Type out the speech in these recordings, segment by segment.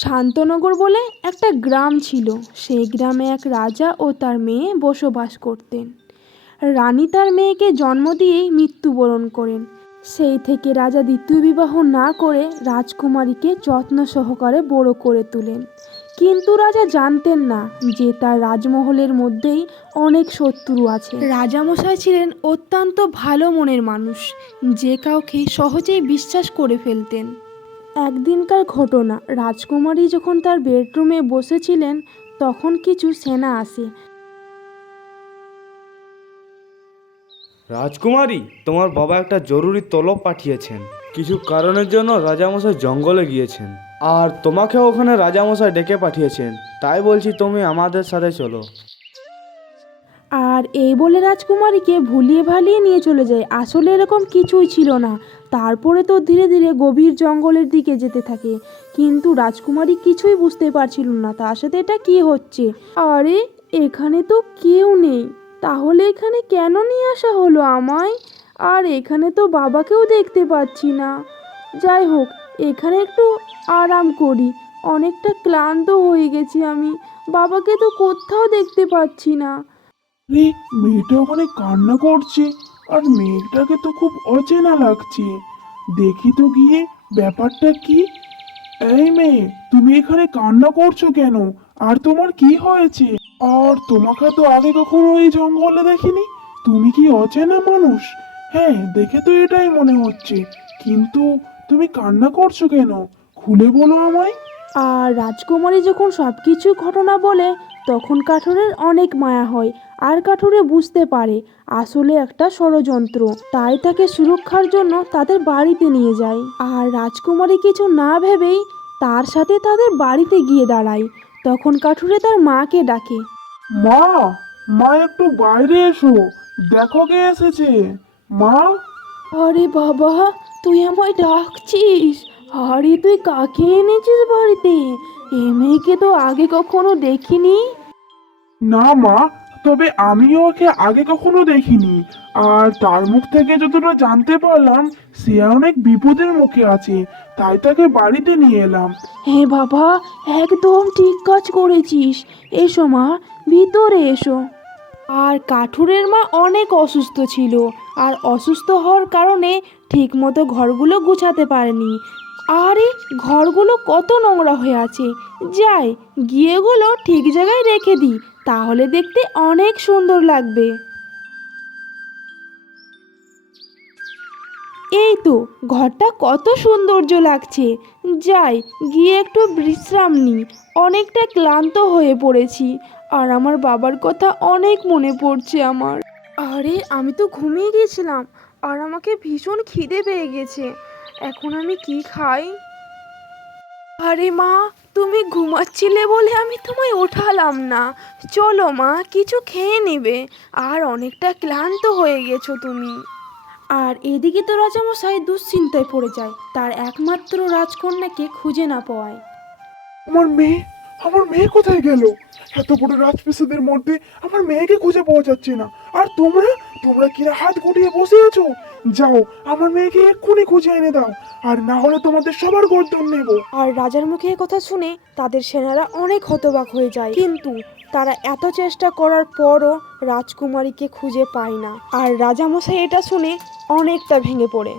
শান্তনগর বলে একটা গ্রাম ছিল। সেই গ্রামে এক রাজা ও তার মেয়ে বসবাস করতেন। রানী তার মেয়েকে জন্ম দিয়েই মৃত্যুবরণ করেন। সেই থেকে রাজা দ্বিতীয় বিবাহ না করে রাজকুমারীকে যত্ন সহকারে বড় করে তোলেন। কিন্তু রাজা জানতেন না যে তার রাজমহলের মধ্যেই অনেক শত্রু আছে। রাজামশাই ছিলেন অত্যন্ত ভালো মনের মানুষ, যে কাউকে সহজেই বিশ্বাস করে ফেলতেন। একদিনকার ঘটনা, রাজকুমারী যখন তার বেডরুমে বসেছিলেন তখন কিছু সেনা আসে। রাজকুমারী, তোমার বাবা একটা জরুরি তলব পাঠিয়েছেন। কিছু কারণের জন্য রাজামশাই জঙ্গলে গিয়েছেন, আর তোমাকে ওখানে রাজামশাই ডেকে পাঠিয়েছেন। তাই বলছি তুমি আমাদের সাথে চলো। আর এই বলে রাজকুমারীকে ভুলিয়ে ভালিয়ে নিয়ে চলে যায়। আসলে এরকম কিছুই ছিল না। তারপরে তো ধীরে ধীরে গভীর জঙ্গলের দিকে যেতে থাকে, কিন্তু রাজকুমারী কিছুই বুঝতে পারছিল না তার সাথে এটা কি হচ্ছে। আরে, এখানে তো কেউ নেই, তাহলে এখানে কেন নিয়ে আসা হলো আমায়? আর এখানে তো বাবাকেও দেখতে পাচ্ছি না। যাই হোক, এখানে একটু আরাম করি, অনেকটা ক্লান্ত হয়ে গেছি আমি। বাবাকে তো কোথাও দেখতে পাচ্ছি না। রে, মেয়েটা ওখানে কান্না করছে, আর মেয়েটাকে তো খুব অচেনা লাগছে। দেখি তো গিয়ে ব্যাপারটা কি। এই মেয়ে, তুমি এখানে কান্না করছো কেন? আর তোমার কি হয়েছে? আর তোমাকে তো আগে কখনো এই জঙ্গলে দেখিনি। তুমি কি অচেনা মানুষ? হ্যাঁ, দেখে তো এটাই মনে হচ্ছে। কিন্তু তুমি কান্না করছো কেন? খুলে বলো আমায়। আর রাজকুমারী যখন সব কিছু ঘটনা বলে তখন কাঠুরের অনেক মায়া হয়। আর কাঠুরে বুঝতে পারে আসলে একটা ষড়যন্ত্র, তাই তাকে সুরক্ষার জন্য তাদের বাড়িতে নিয়ে যায়। আর রাজকুমারী কিছু না ভেবেই তার সাথে তাদের বাড়িতে গিয়ে দাঁড়ায়। তখন কাঠুরে তার মাকে ডাকে। মা, মা একটু বাইরে এসো, দেখো কে এসেছে। মা। আরে বাবা, তুই আমায় ডাকছিস? আরে তুই কাকে এনেছিস বাড়িতে? এ মেয়েকে তো আগে কখনো দেখিনি। না মা, তবে আমিও ওকে আগে কখনো দেখিনি। আর তার মুখ থেকে যতটা জানতে পারলাম, সে অনেক বিপদের মুখে আছে, তাই তাকে বাড়িতে নিয়ে এলাম। হে বাবা, একদম ঠিক কাজ করেছিস। এসো মা, ভিতরে এসো। আর কাঠুরের মা অনেক অসুস্থ ছিল, আর অসুস্থ হওয়ার কারণে ঠিকমতো ঘরগুলো গুছাতে পারেনি। আরে, ঘরগুলো কত নোংরা হয়ে আছে। যাই গিয়ে এগুলো ঠিক জায়গায় রেখে দিই, তাহলে দেখতে অনেক সুন্দর লাগবে। এই তো, ঘরটা কত সৌন্দর্য লাগছে। যাই গিয়ে একটু বিশ্রাম নিই, অনেকটা ক্লান্ত হয়ে পড়েছি। আর আমার বাবার কথা অনেক মনে পড়ছে আমার। আরে, আমি তো ঘুমিয়ে গিয়েছিলাম, আর আমাকে ভীষণ খিদে পেয়ে গেছে। এখন আমি কি খাই? আরে মা, তুমি ঘুমাচ্ছিলে বলে আমি তোমায় ওঠালাম না। চলো মা, কিছু খেয়ে নেবে। আর অনেকটা ক্লান্ত হয়ে গেছো তুমি। আর এদিকে তো রাজামশাই দুশ্চিন্তায় পড়ে যায় তার একমাত্র রাজকন্যাকে খুঁজে না পাওয়ায়। আমার মেয়ে, আমার মেয়ে কোথায় গেল? এত বড় রাজপ্রাসাদের মধ্যে আমার মেয়েকে খুঁজে পাওয়া যাচ্ছে না। আর তোমরা, তোমরা কিনা হাত গুটিয়ে বসে আছো? যাও, আমার মেয়েকে এক্ষুনি খুঁজে এনে দাও, আর না হলে তোমাদের সবার গর্দন নেব। আর রাজার মুখে এ কথা শুনে তাদের সেনারা অনেক হতবাক হয়ে যায়, কিন্তু তারা এত চেষ্টা করার পরও রাজকুমারীকে খুঁজে পায় না। আর রাজামশাই এটা শুনে অনেকটা ভেঙে পড়ে।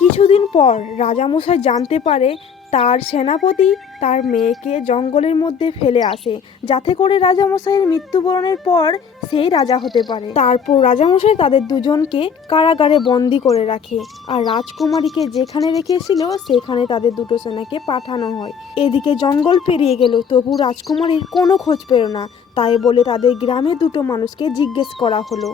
কিছুদিন পর রাজামশাই জানতে পারে তার সেনাপতি তার মেয়েকে জঙ্গলের মধ্যে ফেলে আসে, যাতে করে রাজামশাইয়ের মৃত্যুবরণের পর সেই রাজা হতে পারে। তারপর রাজামশাই তাদের দুজনকে কারাগারে বন্দি করে রাখে, আর রাজকুমারীকে যেখানে রেখেছিল সেখানে তাদের দুটো সেনাকে পাঠানো হয়। এদিকে জঙ্গল পেরিয়ে গেল, তবু রাজকুমারীর কোনো খোঁজ পেল না। তাই বলে তাদের গ্রামে দুটো মানুষকে জিজ্ঞেস করা হলো।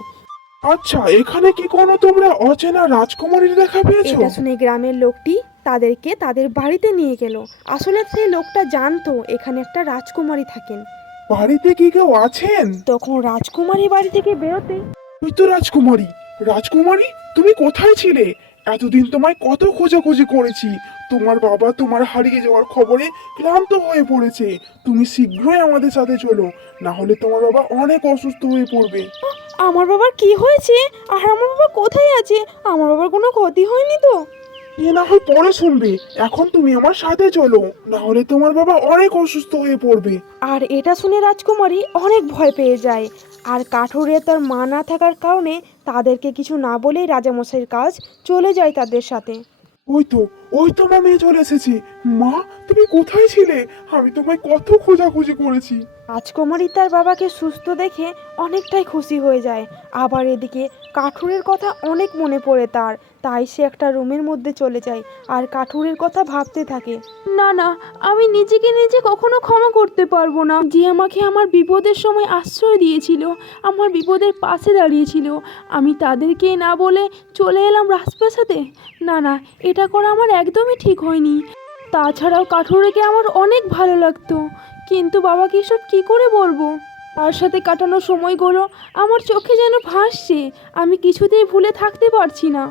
আচ্ছা, এখানে কি কোনো তোমরা অচেনা রাজকুমারীর দেখা পেয়েছো? এটা শুনে গ্রামের লোকটি তাদেরকে তাদের বাড়িতে নিয়ে গেল। আসলে সেই লোকটা জানতো এখানে একটা রাজকুমারী থাকেন। বাড়িতে কি কেউ আছেন? তখন রাজকুমারী বাড়ি থেকে বেরোতে। তুই তো রাজকুমারী। রাজকুমারী, তুমি কোথায় ছিলে? এতদিন তোমায় কত খোঁজাখুঁজি করেছি। তোমার বাবা তোমার হারিয়ে যাওয়ার খবরে ক্লান্ত হয়ে পড়েছে। তুমি শীঘ্রই আমাদের সাথে চলো, না হলে তোমার বাবা অনেক অসুস্থ হয়ে পড়বে। আমার বাবার কি হয়েছে? আর আমার বাবা কোথায় আছে? আমার বাবার কোনো ক্ষতি হয়নি তো? এ না হয় পরে শুনবে, এখন তুমি আমার সাথে চলো, না হলে তোমার বাবা অনেক অসুস্থ হয়ে পড়বে। আর এটা শুনে রাজকুমারী অনেক ভয় পেয়ে যায়। আর কাঠুরে তার মা না থাকার কারণে তাদেরকে কিছু না বলেই রাজামশাইয়ের কাজ চলে যায় তাদের সাথে। ওই তো, ওই তো মা, মেয়ে চলে এসেছে। মা, তুমি কোথায় ছিলে? আমি তোমায় কত খোঁজাখুঁজি করেছি। রাজকুমারী তার বাবাকে সুস্থ দেখে অনেকটাই খুশি হয়ে যায়। আবার এদিকে কাঠুরের কথা অনেক মনে পড়ে তার, তাই সে একটা রুমের মধ্যে চলে যায় আর কাঠুরের কথা ভাবতে থাকে। না না, আমি নিজেকে নিজে কখনো ক্ষমা করতে পারবো না। যে আমাকে আমার বিপদের সময় আশ্রয় দিয়েছিল, আমার বিপদের পাশে দাঁড়িয়েছিল, আমি তাদেরকে না বলে চলে এলাম রাজপ্রাসাদে। না না, এটা করা আমার একদমই ঠিক হয়নি। তাছাড়াও কাঠুরেকে আমার অনেক ভালো লাগতো, কিন্তু বাবাকে এসব কী করে বলবো? তার সাথে কাটানো সময়গুলো আমার চোখে যেন ভাসছে, আমি কিছুতেই ভুলে থাকতে পারছি না।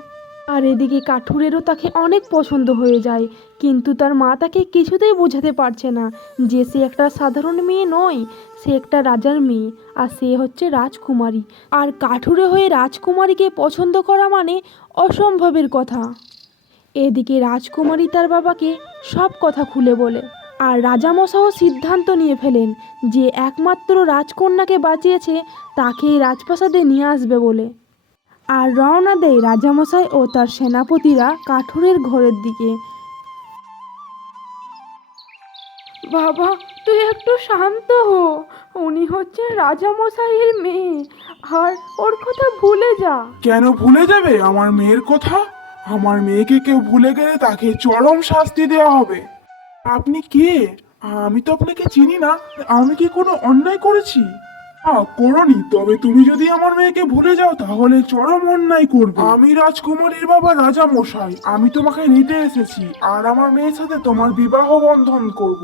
আর এদিকে কাঠুরেরও তাকে অনেক পছন্দ হয়ে যায়, কিন্তু তার মা তাকে কিছুতেই বোঝাতে পারছে না যে সে একটা সাধারণ মেয়ে নয়, সে একটা রাজার মেয়ে, আর সে হচ্ছে রাজকুমারী। আর কাঠুরে হয়ে রাজকুমারীকে পছন্দ করা মানে অসম্ভবের কথা। এদিকে রাজকুমারী তার বাবাকে সব কথা খুলে বলে, আর রাজামশাইও সিদ্ধান্ত নিয়ে ফেলেন যে একমাত্র রাজকন্যাকে বাঁচিয়েছে তাকেই রাজপ্রাসাদে নিয়ে আসবে বলে। আর রওনা দেয় রাজামশাই ও তার সেনাপতিরা কাঠুরের ঘরের দিকে। বাবা, তুই একটু শান্ত হো, উনি হচ্ছেন রাজামশাইয়ের মেয়ে, আর ওর কথা ভুলে যা। কেন ভুলে যাবে আমার মেয়ের কথা? আমার মেয়েকে কেউ ভুলে গেলে তাকে চরম শাস্তি দেওয়া হবে। আপনি কে? আমি তো আপনাকে চিনি না। আমি কি কোনো অন্যায় করেছি? করনি, তবে তুমি যদি আমার মেয়েকে ভুলে যাও তাহলে চরম অন্যায় করবে। আমি রাজকুমারীর বাবা রাজা মশাই, আমি তোমাকে নিতে এসেছি আর আমার মেয়ের সাথে তোমার বিবাহ বন্ধন করব।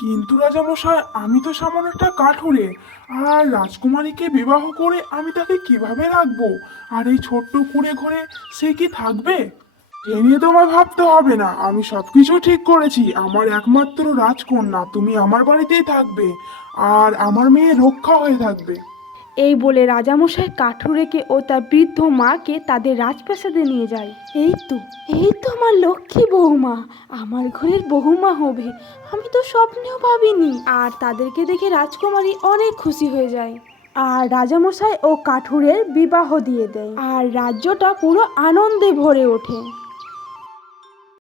কিন্তু রাজামশাই, আমি তো সামান্য একটা কাঠুরে, আর রাজকুমারীকে বিবাহ করে আমি তাকে কিভাবে রাখবো? আর এই ছোট্ট কুঁড়ে ঘরে সে কি থাকবে? এ নিয়ে তোমায় ভাবতে হবে না, আমি সবকিছু ঠিক করেছি। আমার একমাত্র রাজকন্যা তুমি আমার বাড়িতেই থাকবে, আর আমার মেয়ে রক্ষা হয়ে থাকবে। এই বলে রাজামশাই কাঠুরেকে ও তার বৃদ্ধ মাকে তাদের রাজপ্রাসাদে নিয়ে যায়। এই তো আমার লক্ষ্মী বৌমা, আমার ঘরের বৌমা হবে, আমি তো স্বপ্নেও ভাবিনি। আর তাদেরকে দেখে রাজকুমারী অনেক খুশি হয়ে যায়। আর রাজামশাই ও কাঠুরের বিবাহ দিয়ে দেয়, আর রাজ্যটা পুরো আনন্দে ভরে ওঠে।